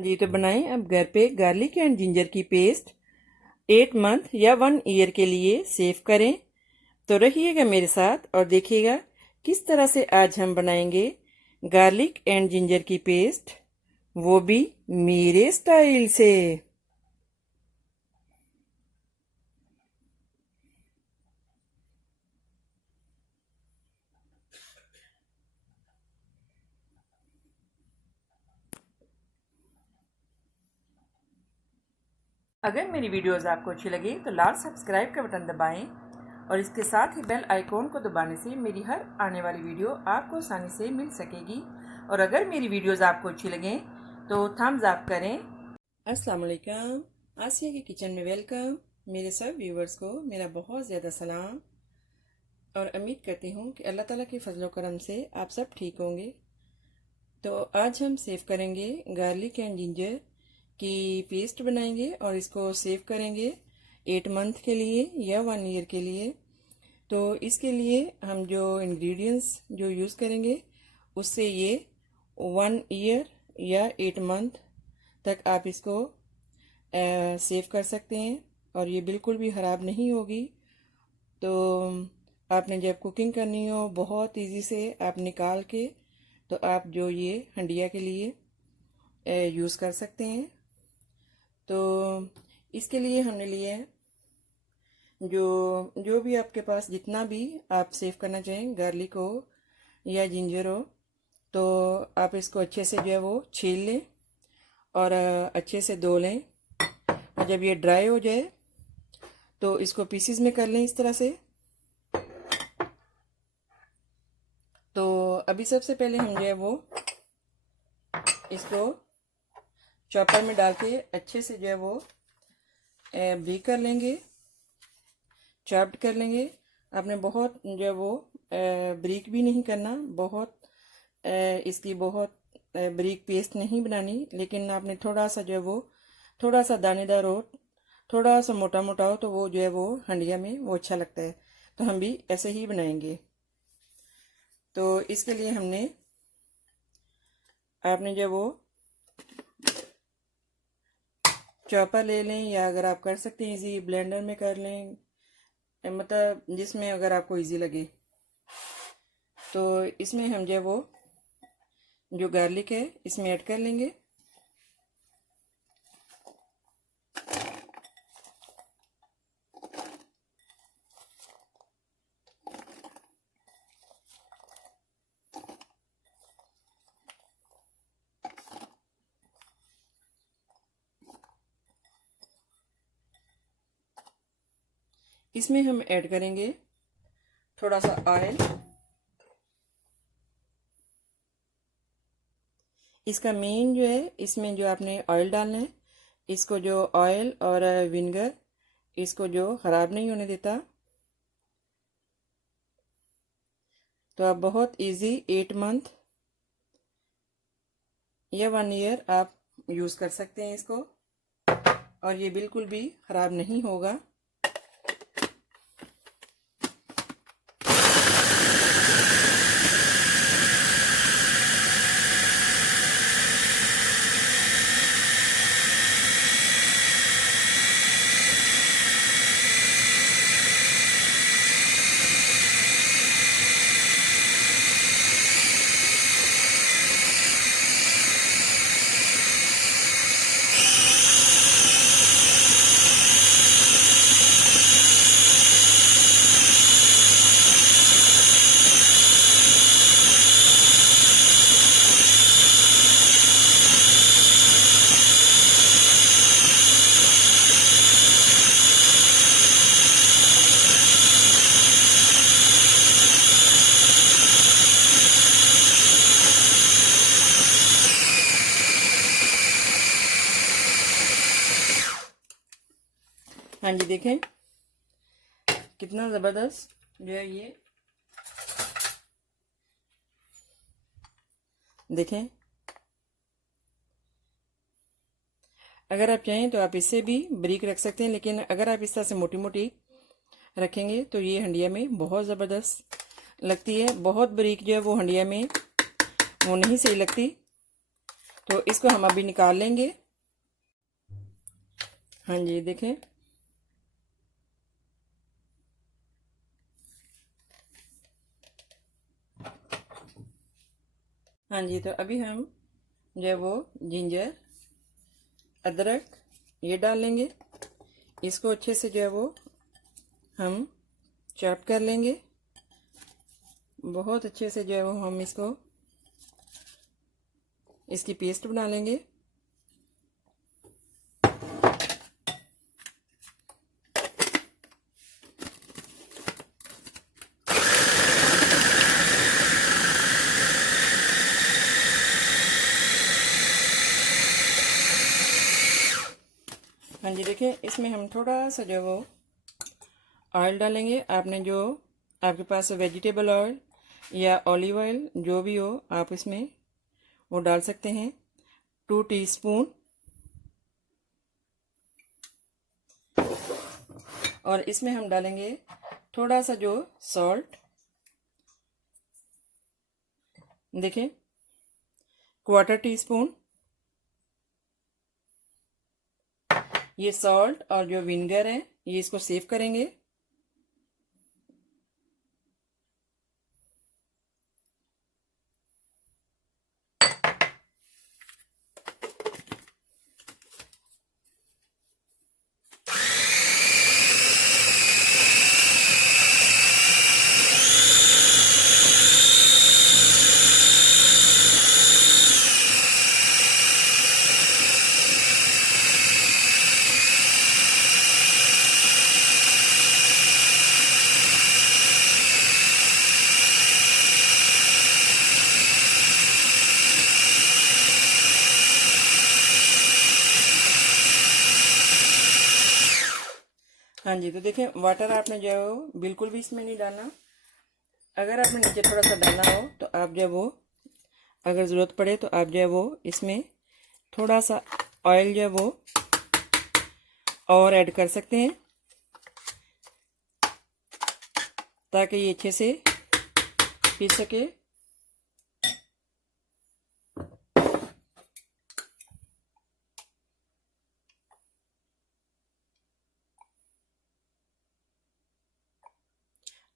जी तो बनाएं अब घर पे गार्लिक एंड जिंजर की पेस्ट 8 मंथ या 1 ईयर के लिए सेव करें। तो रहिएगा मेरे साथ और देखिएगा किस तरह से आज हम बनाएंगे गार्लिक एंड जिंजर की पेस्ट, वो भी मेरे स्टाइल से। अगर मेरी वीडियोस आपको अच्छी लगी तो लाल सब्सक्राइब का बटन दबाएं और इसके साथ ही बेल आइकॉन को दबाने से मेरी हर आने वाली वीडियो आपको आसानी से मिल सकेगी। और अगर मेरी वीडियोस आपको अच्छी लगें तो थम्स अप करें। अस्सलाम वालेकुम, आसिया के किचन में वेलकम। मेरे सब व्यूवर्स को मेरा बहुत ज़्यादा सलाम और उम्मीद करती हूँ कि अल्लाह ताला के फजल करम से आप सब ठीक होंगे। तो आज हम सेव करेंगे गार्लिक एंड जिंजर की पेस्ट बनाएंगे और इसको सेव करेंगे 8 मंथ के लिए या 1 ईयर के लिए। तो इसके लिए हम जो इंग्रेडिएंट्स जो यूज़ करेंगे उससे ये 1 ईयर या 8 मंथ तक आप इसको सेव कर सकते हैं और ये बिल्कुल भी ख़राब नहीं होगी। तो आपने जब कुकिंग करनी हो बहुत इजी से आप निकाल के तो आप जो ये हंडिया के लिए यूज़ कर सकते हैं। तो इसके लिए हमने लिया है जो भी आपके पास जितना भी आप सेव करना चाहें, गार्लिक हो या जिंजर हो, तो आप इसको अच्छे से जो है वो छील लें और अच्छे से धो लें। और जब ये ड्राई हो जाए तो इसको पीसीज में कर लें इस तरह से। तो अभी सबसे पहले हम जो है वो इसको चॉपर में डाल के अच्छे से जो है वो ब्रीक कर लेंगे, चॉप्ड कर लेंगे। आपने बहुत जो है वो ब्रीक भी नहीं करना, बहुत इसकी बहुत ब्रीक पेस्ट नहीं बनानी, लेकिन आपने थोड़ा सा जो है वो थोड़ा सा दानेदार हो, थोड़ा सा मोटा मोटा हो तो वो जो है वो हंडिया में वो अच्छा लगता है। तो हम भी ऐसे ही बनाएंगे। तो इसके लिए हमने आपने जो वो चॉपर ले लें या अगर आप कर सकते हैं इजी ब्लेंडर में कर लें, मतलब जिसमें अगर आपको इजी लगे। तो इसमें हम जो वो जो गार्लिक है इसमें ऐड कर लेंगे। इसमें हम ऐड करेंगे थोड़ा सा ऑयल। इसका मेन जो है इसमें जो आपने ऑयल डालना है, इसको जो ऑयल और विनेगर इसको जो ख़राब नहीं होने देता। तो आप बहुत इजी 8 मंथ या 1 ईयर आप यूज़ कर सकते हैं इसको और ये बिल्कुल भी ख़राब नहीं होगा। हाँ जी, देखें कितना ज़बरदस्त जो है ये, देखें। अगर आप चाहें तो आप इससे भी बारीक रख सकते हैं, लेकिन अगर आप इस तरह से मोटी मोटी रखेंगे तो ये हंडिया में बहुत ज़बरदस्त लगती है। बहुत बारीक जो है वो हंडिया में वो नहीं सही लगती। तो इसको हम अभी निकाल लेंगे। हाँ जी देखें, हाँ जी। तो अभी हम जो है वो जिंजर, अदरक ये डाल लेंगे। इसको अच्छे से जो है वो हम चॉप कर लेंगे। बहुत अच्छे से जो है वो हम इसकी पेस्ट बना लेंगे। हाँ जी देखिए, इसमें हम थोड़ा सा जो है वो ऑयल डालेंगे। आपने जो आपके पास वेजिटेबल ऑयल या ऑलिव ऑयल जो भी हो आप इसमें वो डाल सकते हैं। 2 टीस्पून। और इसमें हम डालेंगे थोड़ा सा जो सॉल्ट, देखें 1/4 टीस्पून। ये सॉल्ट और जो विनेगर है ये इसको सेव करेंगे। हाँ जी, तो देखिए वाटर आपने जो है वो बिल्कुल भी इसमें नहीं डालना। अगर आपने नीचे थोड़ा सा डालना हो तो आप जो है वो, अगर ज़रूरत पड़े तो आप जो है वो इसमें थोड़ा सा ऑयल जो है वो और ऐड कर सकते हैं, ताकि ये अच्छे से पीस सके।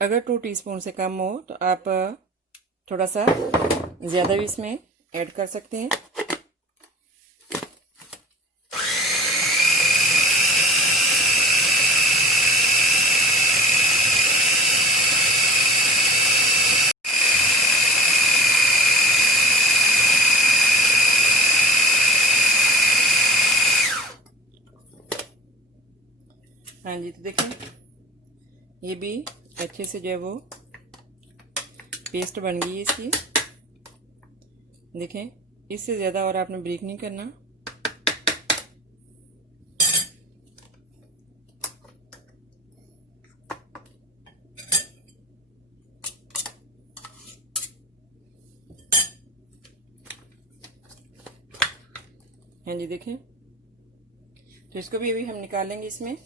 अगर 2 टीस्पून से कम हो तो आप थोड़ा सा ज़्यादा भी इसमें ऐड कर सकते हैं। हाँ जी, तो देखें ये भी अच्छे से जो है वो पेस्ट बन गई है इसकी। देखें, इससे ज़्यादा और आपने ब्रेक नहीं करना। हाँ जी देखें, तो इसको भी अभी हम निकालेंगे इसमें।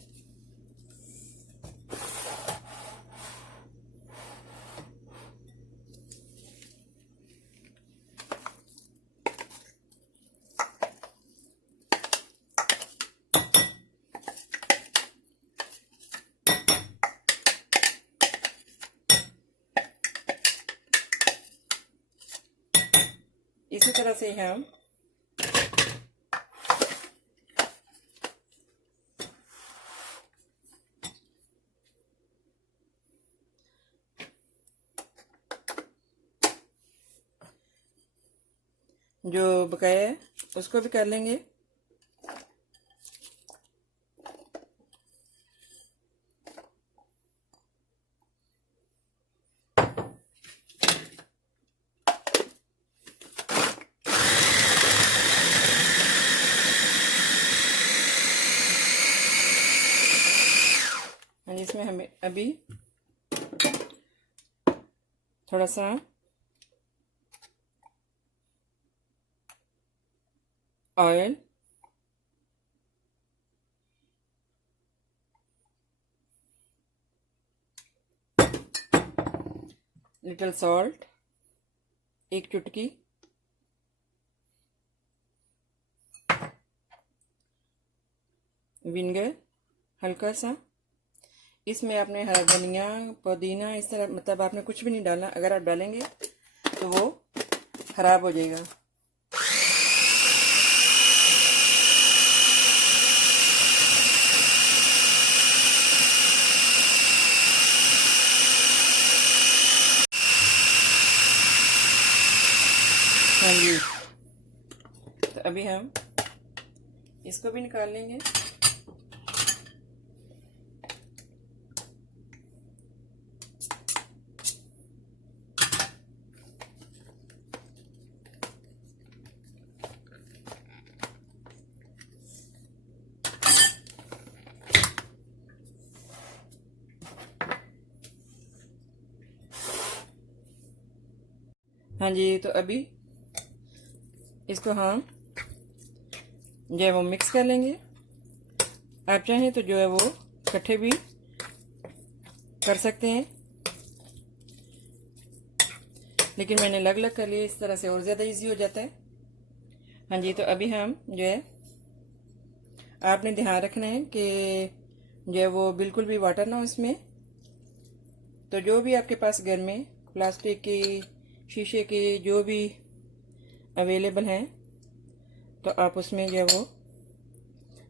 इसी तरह से हम जो बकाया है उसको भी कर लेंगे। इसमें हमें अभी थोड़ा सा ऑयल, लिटिल सॉल्ट 1 चुटकी, विनेगर हल्का सा। इसमें आपने हरा धनिया, पुदीना, इस तरह मतलब आपने कुछ भी नहीं डालना। अगर आप डालेंगे तो वो खराब हो जाएगा। हाँ जी, तो अभी हम इसको भी निकाल लेंगे। हाँ जी, तो अभी इसको हम जो है वो मिक्स कर लेंगे। आप चाहें तो जो है वो इकट्ठे भी कर सकते हैं, लेकिन मैंने अलग अलग कर लिए, इस तरह से और ज़्यादा इजी हो जाता है। हाँ जी, तो अभी हम जो है, आपने ध्यान रखना है कि जो है वो बिल्कुल भी वाटर ना हो इसमें। तो जो भी आपके पास घर में प्लास्टिक के, शीशे के जो भी अवेलेबल हैं, तो आप उसमें जो है वो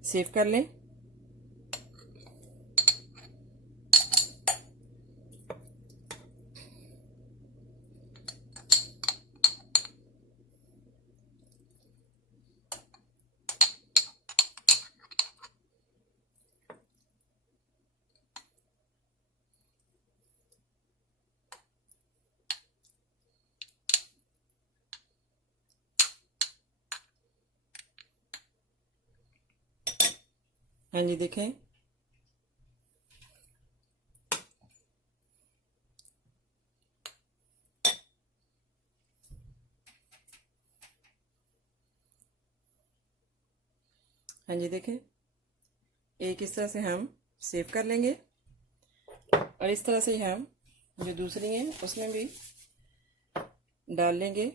सेव कर लें। हाँ जी, देखें। हाँ जी, देखें, एक इस तरह से हम सेव कर लेंगे और इस तरह से ही हम जो दूसरी हैं उसमें भी डाल लेंगे।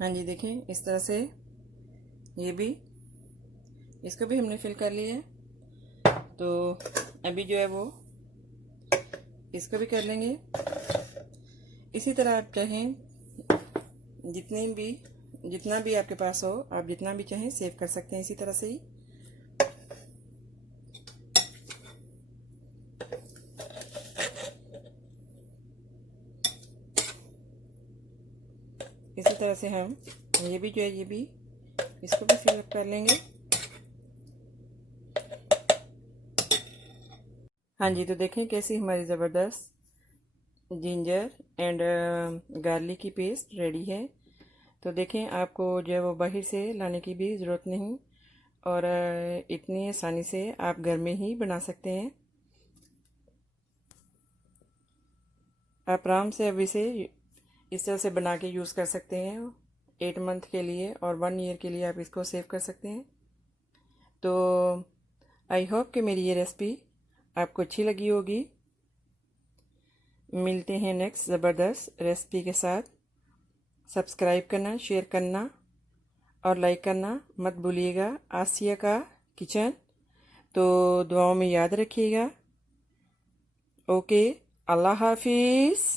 हाँ जी, देखें, इस तरह से ये भी, इसको भी हमने फिल कर लिया है। तो अभी जो है वो इसको भी कर लेंगे। इसी तरह आप चाहें जितना भी आपके पास हो, आप जितना भी चाहें सेव कर सकते हैं इसी तरह से ही। इसी तरह से हम ये भी जो है, ये भी इसको भी फिल कर लेंगे। हाँ जी, तो देखें कैसी हमारी ज़बरदस्त जिंजर एंड गार्लिक की पेस्ट रेडी है। तो देखें, आपको जो है वो बाहर से लाने की भी ज़रूरत नहीं, और इतनी आसानी से आप घर में ही बना सकते हैं। आप आराम से अभी से इस तरह से बना के यूज़ कर सकते हैं 8 मंथ के लिए, और 1 ईयर के लिए आप इसको सेव कर सकते हैं। तो आई होप कि मेरी ये रेसिपी आपको अच्छी लगी होगी। मिलते हैं नेक्स्ट ज़बरदस्त रेसिपी के साथ। सब्सक्राइब करना, शेयर करना और लाइक करना मत भूलिएगा। आसिया का किचन, तो दुआओं में याद रखिएगा। ओके, अल्लाह हाफिज़।